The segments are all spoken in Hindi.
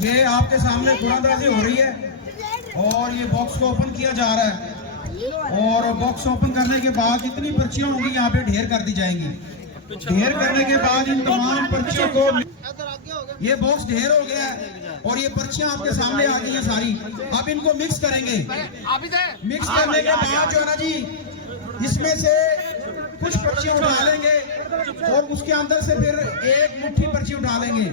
ये आपके सामने कुरानदाजी हो रही है और ये बॉक्स को ओपन किया जा रहा है और बॉक्स ओपन करने के बाद जितनी पर्चियां होंगी यहाँ पे ढेर कर दी जाएंगी। ढेर करने के बाद इन तमाम पर्चियों को, ये बॉक्स ढेर हो गया है और ये पर्चियां आपके सामने आ गई हैं सारी। अब इनको मिक्स करेंगे। मिक्स करने के बाद जो है ना जी, इसमें से कुछ पर्चियां उठा लेंगे और उसके अंदर से फिर एक मुट्ठी पर्ची उठा लेंगे।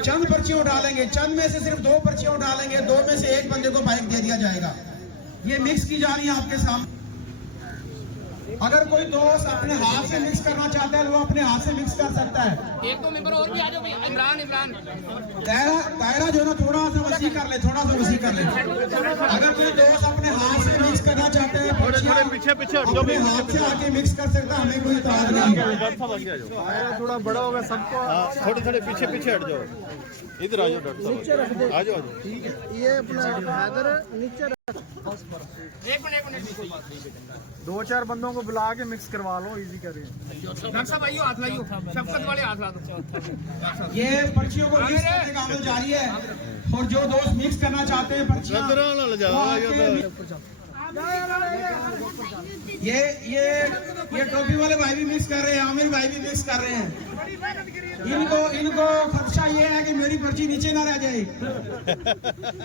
चंद पर्चियां उठा लेंगे, चंद में से सिर्फ 2 पर्चियां उठा लेंगे, 2 में से एक बंदे को बाइक दे दिया जाएगा। ये मिक्स की जा रही है आपके सामने। अगर कोई दोस्त अपने हाथ से मिक्स करना चाहता है वो अपने हाथ से मिक्स कर सकता है। एक तो मेंबर और भी आ जाओ भाई, इमरान। दायरा जो है ना थोड़ा सा वसी कर ले, थोड़ा सा वसी कर ले। अगर कोई दोस्त अपने हाथ से मिक्स करना चाहते हैं पीछे अपने हाथ से आके मिक्स कर सकता है, हमें कोई इतराज नहीं है। दायरा थोड़ा बड़ा होगा सबको, थोड़े पीछे हट जाओ, इधर आ जाओ डॉक्टर साहब, आ जाओ। ठीक है, ये अपना हैदर नीचे एक मिनट 2-4 बंदों को बुला के मिक्स करवा लो, इजी करिए। डॉक्टर साहब आइयो, हाथ लाइयो, शफकत वाले हाथ ला दो। ये पर्चियों को मिक्स करने का अमल जारी है और जो दोस्त मिक्स करना चाहते हैं पर्चियां, ये टोपी वाले भाई भी मिक्स कर रहे हैं, आमिर भाई भी मिक्स कर रहे हैं। इनको खदशा ये है कि मेरी पर्ची नीचे ना रह जाए।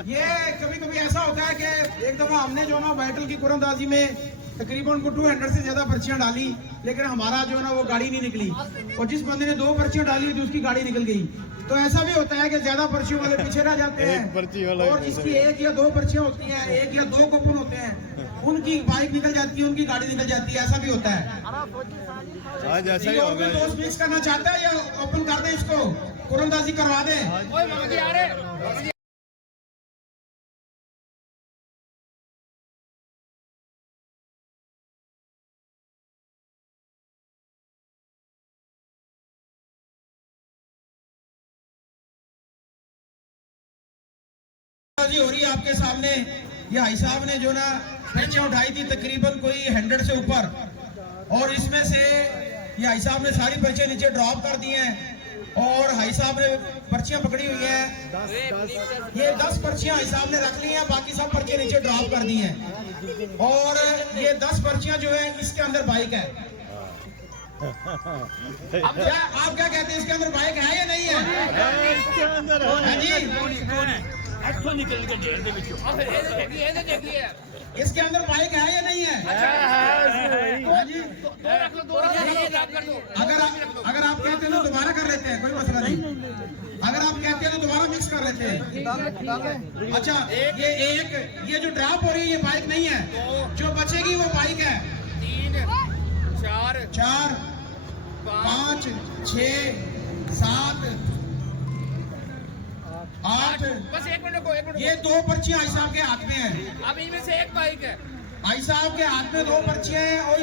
ये कभी ऐसा होता है कि एक दफा हमने जो ना बैटल की कुरानदाजी में तकरीबन को 200 से ज्यादा पर्चियां डाली, लेकिन हमारा जो है ना वो गाड़ी नहीं निकली और जिस बंदे ने 2 पर्चियां डाली थी उसकी गाड़ी निकल गई। तो ऐसा भी होता है कि ज्यादा पर्चियों वाले पीछे रह जाते हैं और जिसकी 1 या 2 पर्चियां होती हैं, 1 या 2 कूपन होते हैं, उनकी बाइक निकल जाती है, उनकी गाड़ी निकल जाती है। ऐसा भी होता है। दोस्त मिक्स करना चाहता है या ओपन कर दे, इसको कुरानदाजी करवा दे। हो रही है आपके सामने। ये भाई साहब ने जो ना पर्चियां उठाई थी तकरीबन कोई 100 से ऊपर और इसमें से ये भाई साहब ने सारी पर्चियां नीचे ड्रॉप कर दी हैं और भाई साहब ने पर्चियां पकड़ी हुई हैं। ये 10 पर्चियां भाई साहब ने रख ली हैं, बाकी सब पर्चियां नीचे ड्रॉप कर दी हैं और ये 10 पर्चियां जो है इसके अंदर बाइक है। अब क्या आप क्या कहते हैं, इसके अंदर बाइक है या नहीं है? इसके अंदर इसके अंदर बाइक है या नहीं है? अगर आप कहते हैं तो दोबारा कर लेते हैं, कोई मसला नहीं। अगर आप कहते हैं तो दोबारा मिक्स कर लेते हैं। अच्छा, ये जो ड्रॉप हो रही है ये बाइक नहीं है, जो बचेगी वो बाइक है। 3 4 5 6 7 8। बस एक मिनट। ये 2 पर्चियां आई साहब के हाथ में है। अब इनमें से एक बाइक है। आई साहब के हाथ में 2 पर्चियां हैं और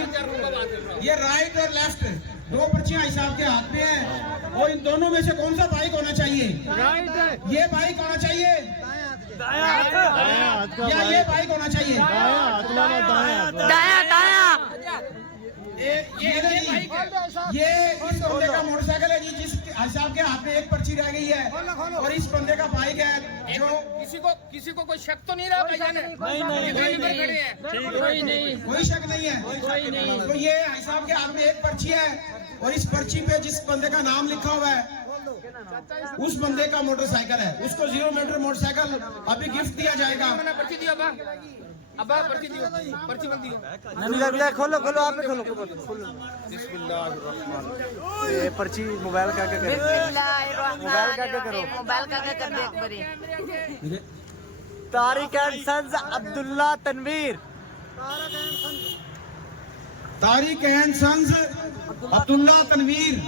ये राइट और लेफ्ट 2 पर्चियां आई साहब के हाथ में है और इन दोनों में से कौन सा बाइक होना चाहिए? राइट। ये बाइक होना चाहिए या ये बाइक होना चाहिए? ये इस बंदे का मोटरसाइकिल है जी, जिस साहब के हाथ में एक पर्ची रह गई है और इस बंदे का बाइक है। जो किसी को कोई शक तो नहीं रहा भाईजान? कोई शक नहीं है। तो ये साहब के हाथ में एक पर्ची है और इस पर्ची पे जिस बंदे का नाम लिखा हुआ है उस बंदे का मोटरसाइकिल है, उसको 0 मीटर मोटरसाइकिल अभी गिफ्ट दिया जाएगा। पर्ची दियो अब पर्ची दियो, पर्ची बंद दियो। खोलो आप खोलो। ये पर्ची मोबाइल का क्या करो? मोबाइल का कर दे एक बारी। Tariq and sons Abdullah Tanveer. Tariq and sons Abdullah Tanveer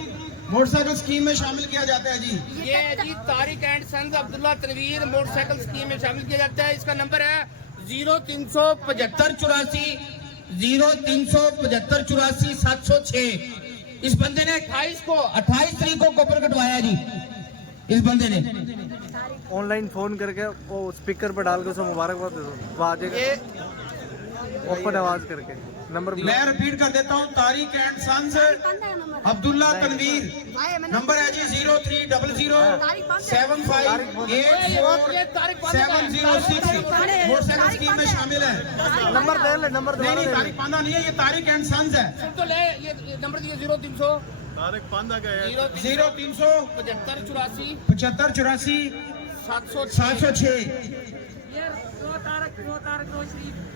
motorcycle scheme में शामिल किया जाता है जी। ये जी Tariq and sons Abdullah Tanveer motorcycle scheme में शामिल किया जाता है। इसका नंबर है 0375 84 706। इस बंदे ने 28 तारीख को कॉपर कटवाया जी। इस बंदे ने ऑनलाइन फोन करके वो स्पीकर पर डाल के उसे मुबारकबाद दे दो, ओपन आवाज करके। मैं रिपीट कर देता हूँ, Tariq and sons Abdullah Tanveer, number है जी 030075847006 मोटरसाइकिल स्कीम में शामिल है। नंबर दे ले, नंबर नहीं नहीं, तारिक पांदा नहीं है, ये तारिक एंड सन्स है। तो ले ये नंबर दिए 0300 तारिक पांदा का है 0300 75 75 84 700 706।